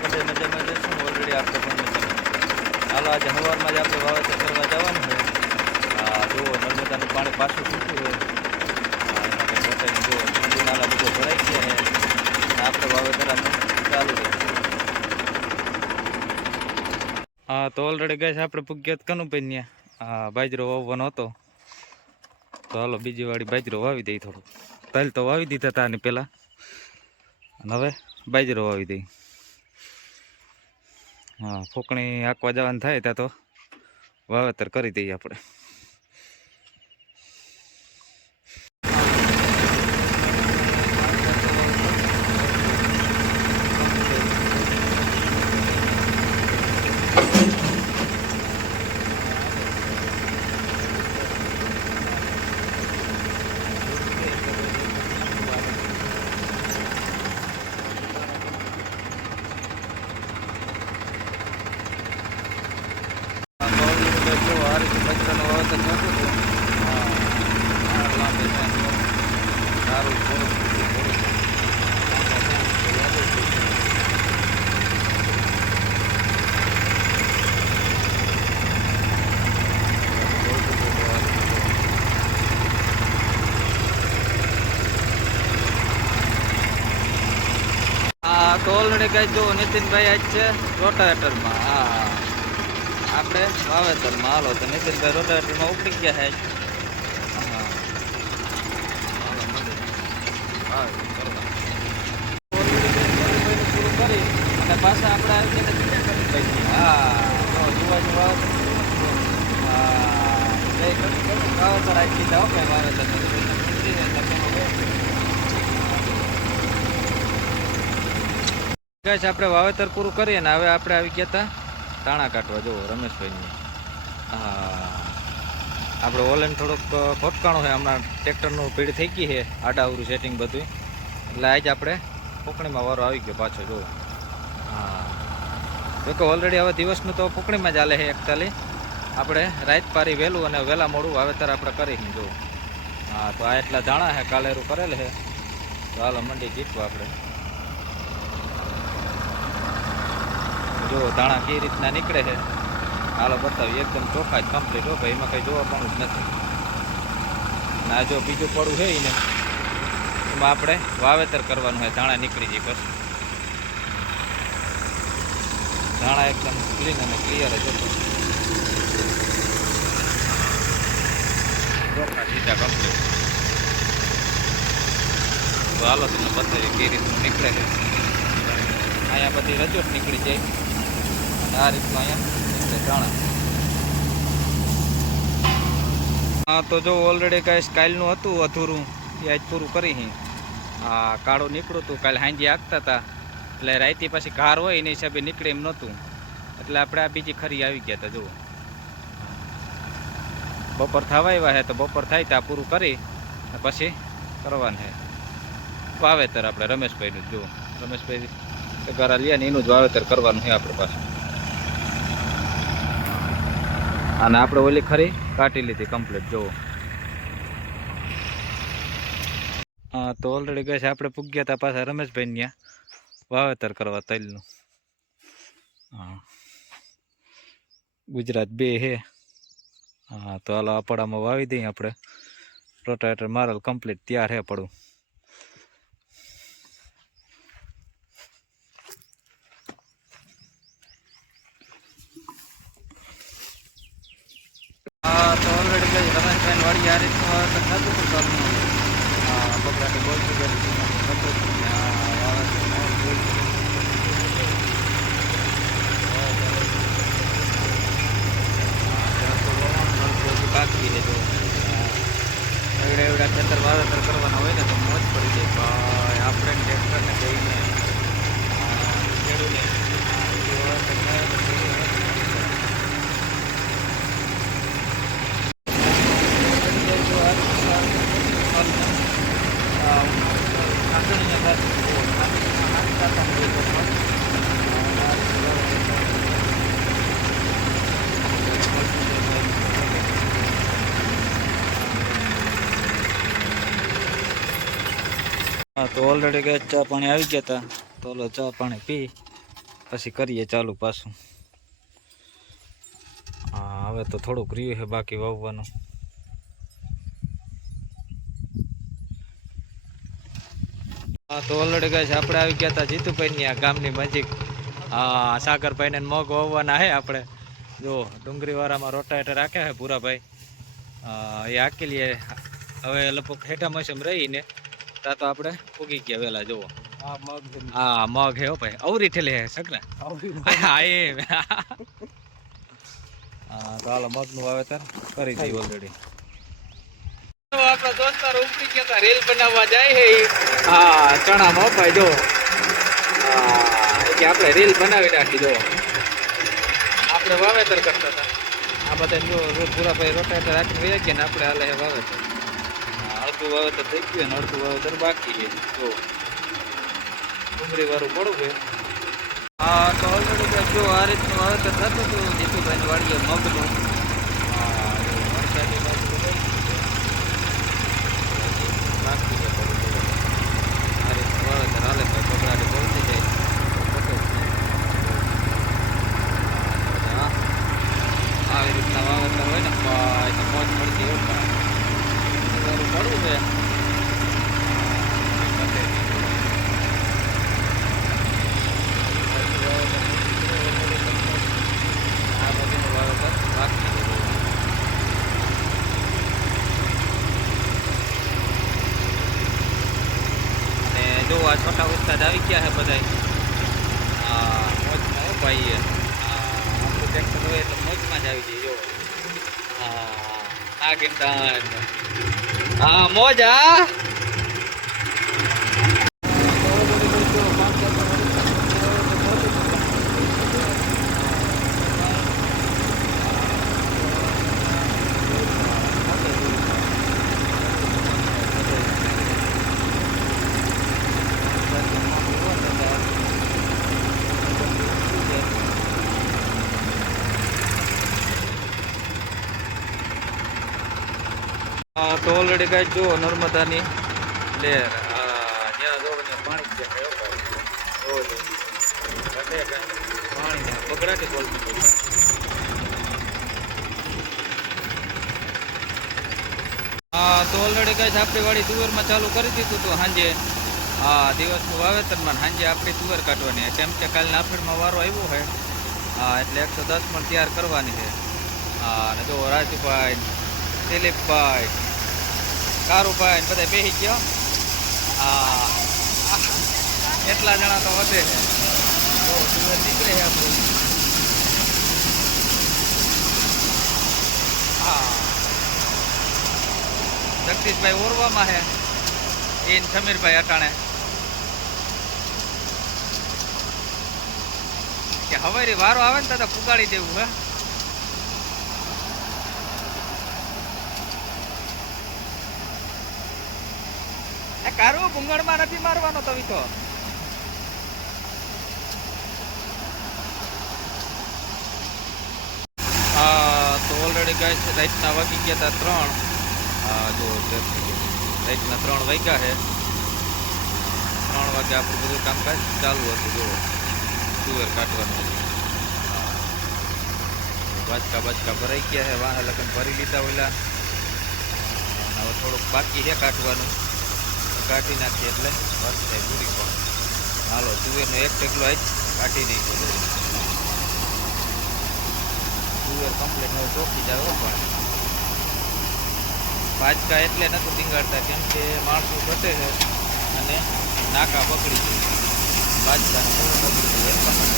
બધા મજામાં જશું ને ઓલરેડી આપણે પણ મજામાં. હાલો આજે સવારમાં જ આપણે વાવેતર કરવા જવાનું છે. જુઓ નર્મદાનું પાણી પાછું છૂટ્યું છે. એમાં કંઈ ઘટાઈને જુઓ ઠંડી નાલા બધો ભરાઈ ગયા છે. આપણે વાવેતર આનું ચાલુ છે. તો ઓલરેડી ગઈ આપણે પૂગ્યા કનું ભાઈ બાજરો વાવવાનો હતો. તો હાલો બીજી વાળી બાજરો વાવી દઈ. થોડું તલ તો વાવી દીધા હતા આની પહેલાં, અને હવે બાજરો વાવી દઈ. ફૂકણી આંકવા જવાનું થાય ત્યાં તો વાવેતર કરી દઈએ આપણે. તો ઓલરેડી કઈ જો નીતિનભાઈ આજ છે રોટાવેટરમાં. આપણે વાવેતરમાં. હાલો તો નીતિનભાઈ રોટાવેટરમાં ઉપડી ગયા છે. પૂરું કરી અને પાછા આપણે આવી ગયા વાવેતર આપી દીધા. ઓકે વાવેતર આપણે વાવેતર પૂરું કરીએ ને હવે આપણે આવી ગયા હતા તાણા કાઢવા. જુઓ રમેશભાઈની. આપણે ઓનલાઈન થોડુંક ખોટકાણું છે હમણાં. ટ્રેક્ટરનું ભીડ થઈ ગઈ છે, આડાવરું સેટિંગ બધું. એટલે આજે આપણે પોકણીમાં વારો આવી ગયો પાછો. જુઓ જોકે ઓલરેડી હવે દિવસનું તો પોકણીમાં જ હાલે છે. એકતાલી આપણે રાત પારી વહેલું અને વહેલા મોડું વાવેતર આપણે કરી જુઓ. તો આ એટલા દાણા છે, કાલેરું કરેલ છે. તો હાલો મંડી જીતવા આપણે. જો દાણા કઈ રીતના નીકળે છે હાલો બતાવીએ. એકદમ ચોખ્ખા જ કમ્પ્લીટ હો ભાઈ, એમાં કંઈ જોવા પણ જ નથી. અને આ જો બીજું પડું છે ને એમાં આપણે વાવેતર કરવાનું હોય. દાણા નીકળી જાય પછી દાણા એકદમ ક્લીન અને ક્લિયર જ હતો. ચોખ્ખા સીધા કમ્પ્લીટ. તો હાલો તમને બતાવીએ કઈ રીતનું નીકળે છે. અહીંયા બધી રજોટ નીકળી જાય. આ રીતનું અહીંયા દાણા. તો જો ઓલરેડી કાંઈ સ્ટાઇલનું હતું અધૂરું એ આજ પૂરું કરી. કાળું નીકળ્યું હતું કાલે હાંજી આગતા હતા. એટલે રાઈતી પછી કાર હોય એના હિસાબે નીકળે એમ નહોતું. એટલે આપણે આ બીજી ખરી આવી ગયા હતા. જુઓ બપોર થવા આવ્યા છે તો બપોર થાય ત્યાં પૂરું કરી પછી કરવાનું છે વાવેતર. આપણે રમેશભાઈનું જુઓ, રમેશભાઈ ઘરા લે ને એનું જ વાવેતર કરવાનું છે આપણે પાછું. અને આપણે ઓલી ખરી કાઢી લીધી કમ્પ્લીટ. જુઓ તો ઓલરેડી ગઈ છે આપણે પૂગ્યા હતા પાછા રમેશભાઈ ત્યાં વાવેતર કરવા તલનું. ગુજરાત 2 હે. તો હાલો આપણામાં વાવી દઈએ આપણે. રોટાવેટર મારેલ કમ્પ્લીટ તૈયાર હે પડું. તો ઓલરેડી કઈ રમેશભાઈ વાળી આ રીતનું વાવેતર થતું હતું તલનું. બગડાની બોલ બાકી છે. તો એવડા ખેતર વાવેતર કરવાના હોય ને તો મોજ પડી જાય. આપણે ટ્રેક્ટરને જઈને ખેડૂને તો ઓલરેડી ગઈ ચા પાણી આવી ગયા હતા. તો ચા પાણી પી પછી કરીએ ચાલુ પાછું. હા હવે તો થોડુંક રહ્યું છે બાકી વાવવાનું. હા તો ઓલરેડી ગાઈસ આપણે આવી ગયા હતા જીતુભાઈની આ ગામની નજીક. હા સાગરભાઈને મગ વાવવાના હે આપણે. જો ડુંગળીવાળામાં રોટાવેટર રાખ્યા છે પૂરાભાઈ. એ હાકી લઈએ હવે લગભગ હેઠા મોસમ રહીને ત્યાં તો આપણે ઉગી ગયા વેલા. જુઓ હા મગ હે ભાઈ અવરી ઠેલી હે સકરા. હા એમ હા તો હાલો મગનું વાવેતર કરી દઈએ ઓલરેડી. આપણા દોસ્તાર ઉપડી ગયા હતા રીલ બનાવવા જાય છે. હા ચણામાં ભાઈ જો કે આપણે રીલ બનાવી નાખી. જો આપણે વાવેતર કરતા હતા આ બધા જો પૂરા ભાઈ રોટાવેટર રાખીને વયા ગયા ને આપણે હાલે છે વાવેતર. અડધું વાવેતર થઈ ગયું ને અડધું વાવેતર બાકી છે. જો ડુંગળી વાળું પડવું છે. હા તો ઓલરેડી જો આ રીતનું વાવેતર થતું હતું જીતુભાઈની વાડીએ મગનું. હા વરસાદી બાજુ બાકી છે થોડું થોડું. આ રીતનું વાવેતર હાલે ભાઈ બગડાટી બોલતી જાય. આવી રીતના વાવેતર હોય ને ભાઈ તો મોજ પડતી હોય ભાઈ. પડવું છે આ બધીનું વાવેતર બાકી છે. અને જો આ છોટા ઉસ્તાદ આવી ગયા છે બધા. હા મોજમાં હો ભાઈ. આપણું ટ્રેક્ટર હોય એટલે મોજમાં જ આવી જાય. જો હા કિંમત હા મોજ. હા તો ઓલરેડી ગાય જો નર્મદાની લહેર જ્યાં જો પાણી છે પાણી બગડાટી બોલતું. હા તો ઓલરેડી ગાય આપણી વાડી તુવેરમાં ચાલુ કરી દીધું હતું સાંજે. હા દિવસનું વાવેતરમાં સાંજે આપણી તુવેર કાઢવાની કેમ કે કાલે નાફેડમાં વારો આવ્યો છે. હા એટલે 110 મણ તૈયાર કરવાની છે. હા અને જો રાજુભાઈ દિલીપભાઈ કારુભાઈ બધા બેસી ગયા. હા એટલા જણા તો વધે છે. નીકળે છે આપણું. હા જગદીશભાઈ ઓરવામાં છે એને સમીરભાઈ અટાણે કે હવારી વારો આવે ને તો પુગાડી દેવું હે. કારું ભૂંગળમાં નથી મારવાનો તવી તો. હા તો ઓલરેડી ગાય છે રાઈટના વાગી ગયા હતા 3. હા જો રાઈટના 3 વાગ્યા છે. 3 વાગે આપણું બધું કામકાજ ચાલુ હતું. જો તુવેર કાઢવાનું. બાજકા ભરાઈ ગયા છે. વાહન લગન ભરી લીધા ઓલા. હવે થોડુંક બાકી છે કાઢવાનું. કાઢી નાખીએ એટલે વાત થાય પૂરી. પણ હાલો તુવેરનો એક ટેકલો જ કાઢી દઈશું. તુવેર કમ્પ્લીટ હવે ચોખી જાય. પણ બાજકા એટલે નથી ટીંગાડતા કેમ કે માણસો ઘટે છે અને નાકા પકડી છે. બાજકાને થોડું પકડી જાય.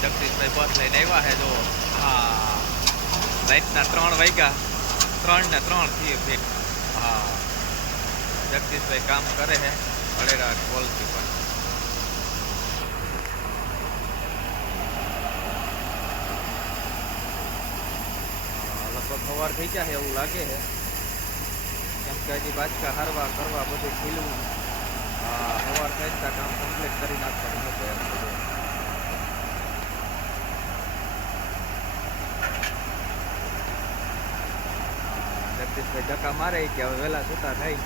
જગદીશભાઈ બસ લઈને આવ્યા છે. જો હા રાઈટના 3 વાગ્યા. 3 ને 3 થયું ફિટ. હા જગદીશભાઈ કામ કરે છે અડેરા કોલથી પણ. લગભગ સવાર થઈ જાય એવું લાગે છે, કેમ કે હજી બાચકા હારવા કરવા બધું ખીલવું સવાર થાય ત્યાં કામ કમ્પ્લીટ કરી નાખવાનું હતું એમ બધું. જગદીશભાઈ ધક્કા મારે કે હવે વહેલા છૂટા થાય